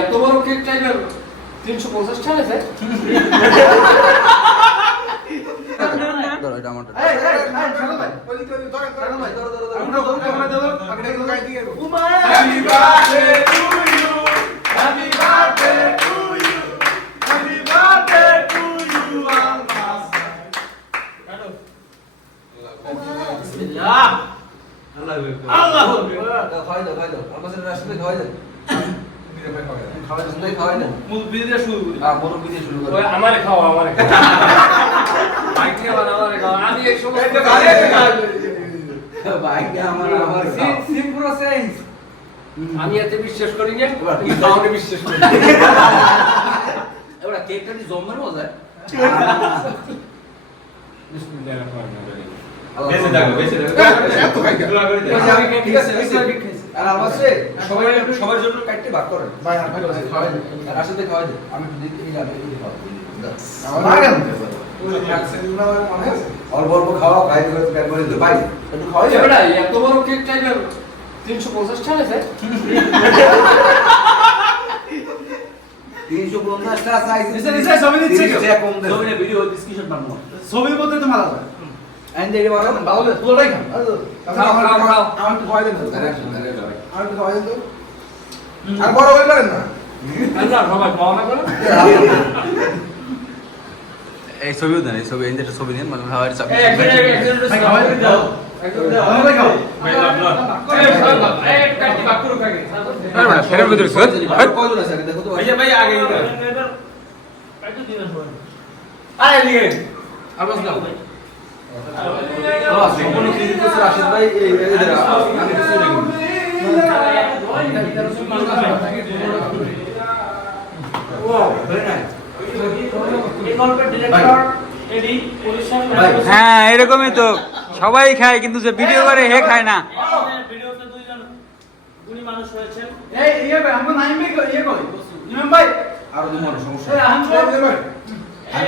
এত বড় কেক তিনশো পঞ্চাশ টাকা আছে। Happy birthday to you. Happy birthday to you. Happy birthday to you, Almas. আল্লাহু খাওয়াই দাও, খাওয়াই দাও। আমার রাস্তাতে খাওয়াই দেন। খাওয়াই দেন, খাওয়াই দেন। মুরব্বি দিয়ে শুরু করি। হ্যাঁ, মুরব্বি দিয়ে শুরু করো। আমারে খাও আমারে খাও বাইক খাওয়া আমারে খাও আমি এক সময়। ভাইকে আমার আমার এতে বিশ্বাস করি না তুমি বিশ্বাস করি এবার কেকটা কি জম্মের মজায়? বিসমিল্লাহির রহমানির রহিম। আল্লাহ বেঁচে থাকো, বেঁচে ঠিক আছে। আর আমার সবাই সবার জন্য কাটতে ভাগ করেন। ভাই, আর ভাই, ভাই, খাওয়াই আর আসলে খাওয়াই দেন। আমি না হওয়ার মনে আছে? অল্প অল্প খাওয়া খাই করে প্যাক করে দিতে। ভাই একটু খাওয়াই যাবে। এবারে এত বড় কেক তিনশো পঞ্চাশ টাকা আছে? তিনশো পঞ্চাশটা সাইজ নিচে, নিচে, ছবি দিচ্ছে ভিডিও ছবির মধ্যে তো মারা যায়। আর বড় হয়ে পারেন না এই ছবিও দেন এই ছবি এই ছবি দেন মানে খাওয়ার চাপ। আরে হ্যাঁ এরকমই তো। সবাই খায় কিন্তু যে ভিডিও করে হে খায় না। ভিডিওতে দুইজন গুণী মানুষ রয়েছেন এই ইয়ে ভাই আমরা নাইম ইয়ে কই ইমাম ভাই। আরও সমস্যা। এই আহান ভাই।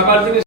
deja márgenes